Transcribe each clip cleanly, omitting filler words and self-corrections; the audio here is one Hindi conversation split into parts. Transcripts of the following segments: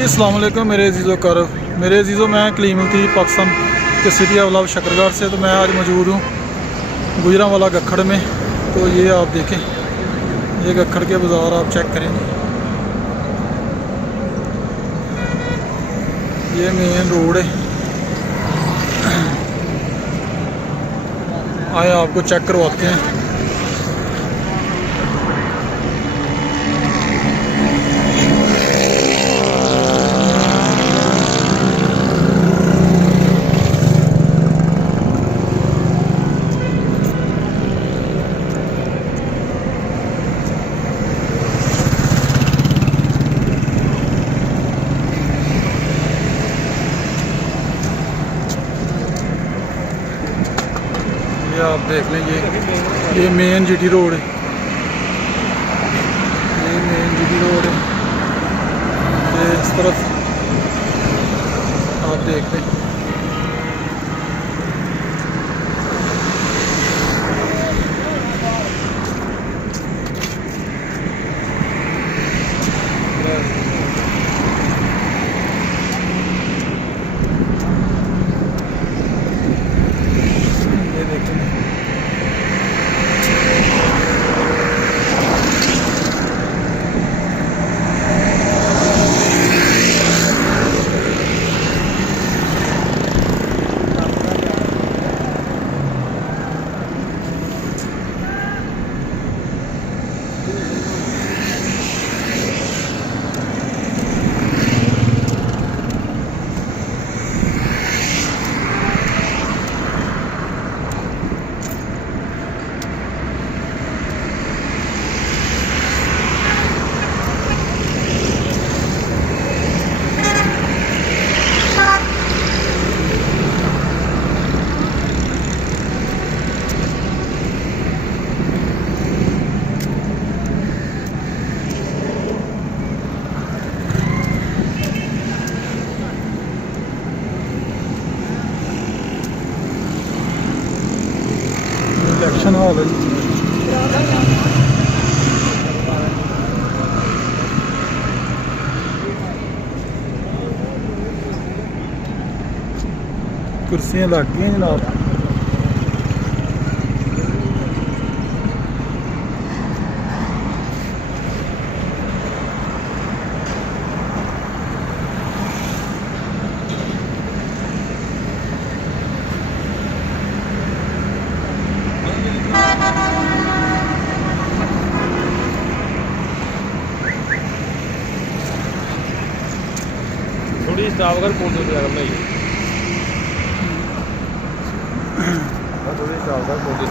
अस्सलाम वालेकुम मेरे अजीज़ों कर मेरे अजीज़ों, मैं कलीम थी पाकिस्तान के सिटी अवला शकरगढ़ से। तो मैं आज मौजूद हूँ गुजरांवाला गखड़ में। तो ये आप देखें, ये गखड़ के बाज़ार आप चेक करें। ये मेन रोड है। आए आपको चेक करवाते हैं। ये आप देख लें, ये मेन जीटी रोड है। ये मेन जीटी रोड है। ये इस तरफ आप देख लें। ये देखें, इलेक्शन हॉल है जी। कुर्सियाँ लग गई हैं जनाब। थोड़ी स्टाफ अगर कौन से जगह में थोड़ी स्टाफ अगर कौन से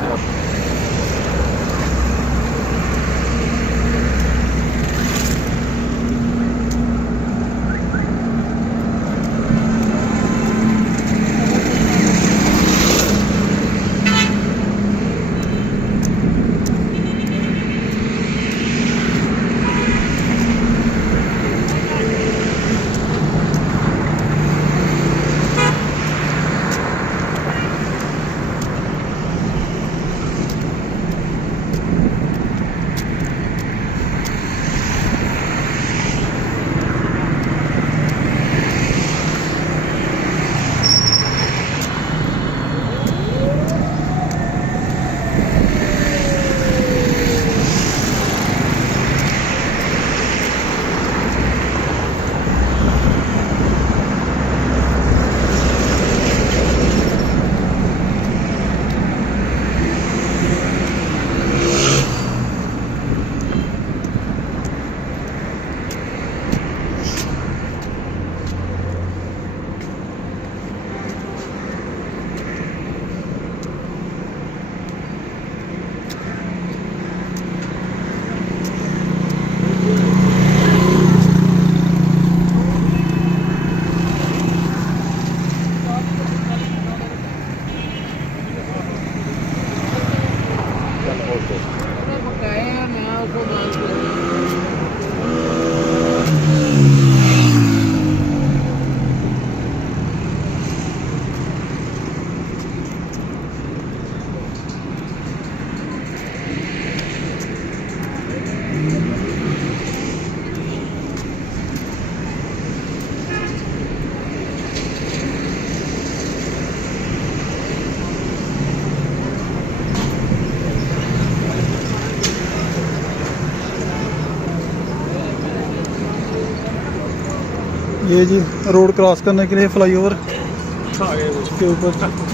ये जी रोड क्रॉस करने के लिए फ्लाईओवर आ गए वो। के ऊपर।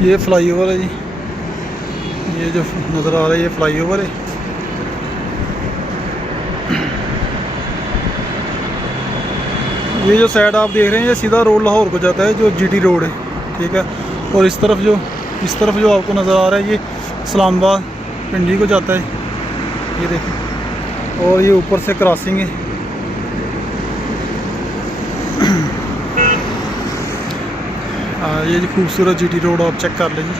ये फ्लाईओवर है जी, ये जो नज़र आ रहा है ये फ्लाईओवर है। ये जो साइड आप देख रहे हैं ये सीधा रोड लाहौर को जाता है, जो जीटी रोड है, ठीक है। और इस तरफ जो आपको नज़र आ रहा है ये इस्लामाबाद पिंडी को जाता है, ये देखिए। और ये ऊपर से क्रॉसिंग है। ये जी खूबसूरत जीटी रोड आप चेक कर लीजिए।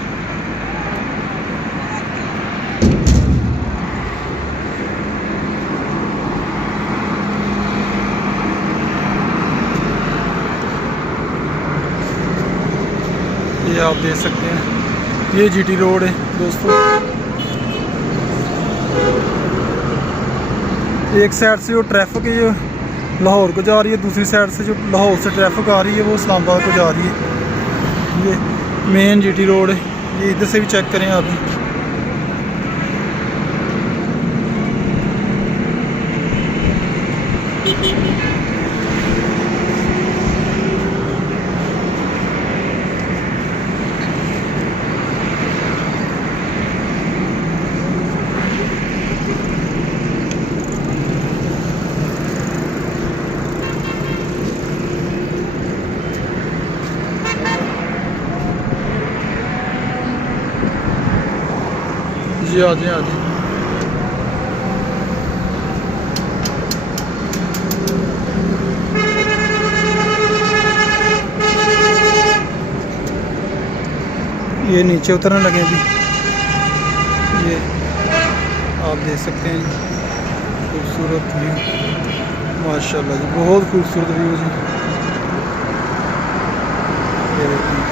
ये आप देख सकते हैं ये जीटी रोड है दोस्तों। एक साइड से जो ट्रैफिक है जो लाहौर को जा रही है, दूसरी साइड से जो लाहौर से ट्रैफिक आ रही है वो इस्लामाबाद को जा रही है। ये मेन जीटी रोड है, ये इधर से भी चेक करें आप। जी आ जाए आ जाए। ये नीचे उतरने लगे अभी, ये आप देख सकते हैं खूबसूरत व्यू, माशाल्लाह जी बहुत खूबसूरत व्यू जी। ये देखिए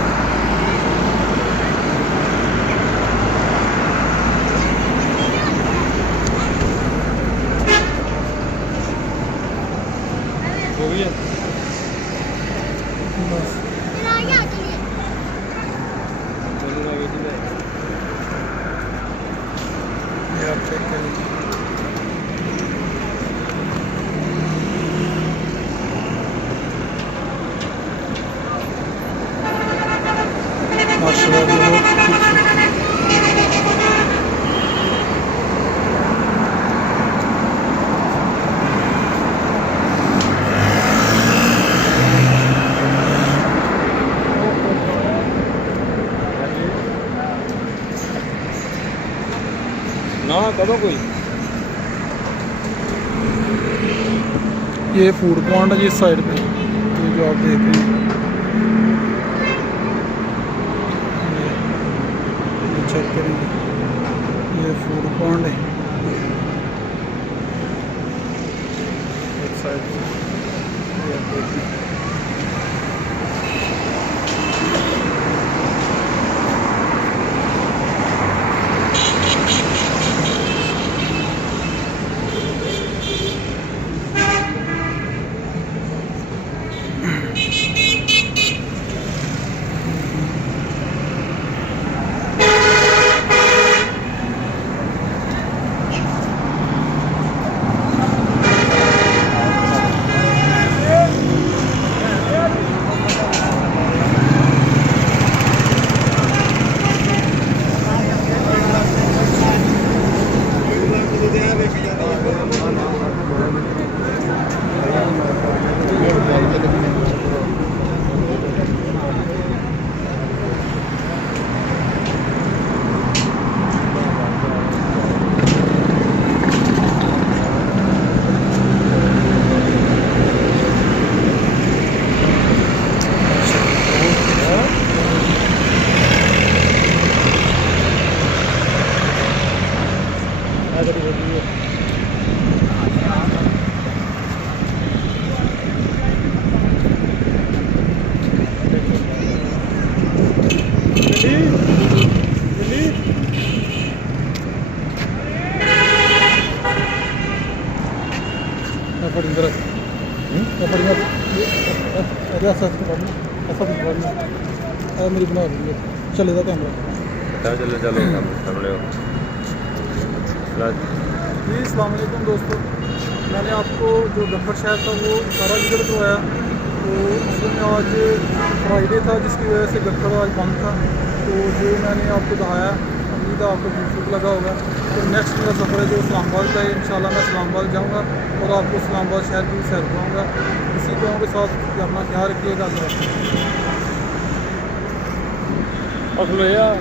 हो गया। बस। ये आप चेक करें। माशाल्लाह बहुत खूबसूरत। ना कदों कोई ये फूड पॉइंट है जी इस साइड पे, ये जो आप देख रहे हैं ये चेक करेंगे, ये फूड पॉइंट है एक साइड से, ये आप देखिए। बढ़िया ऐसा बढ़िया मेरी बना दी है चलेगा कैमरा। चलो चलो कर लो। जी अस्सलाम वालेकुम दोस्तों, मैंने आपको जो गब्बर शहर था वो सारा विजिट करवाया। तो असल में आज फ्राइडे था जिसकी वजह से गब्बर आज बंद था। तो जो मैंने आपको दिखाया उम्मीद है आपको खूबसूरत लगा होगा। तो नेक्स्ट मेरा सफ़र है जो इस्लामाबाद का है, इंशाल्लाह मैं इस्लामाबाद जाऊँगा और आपको इस्लामाबाद शहर की सैर कराऊँगा। इसी दुआओं के साथ कि अपना ख्याल रखिएगा। असल यार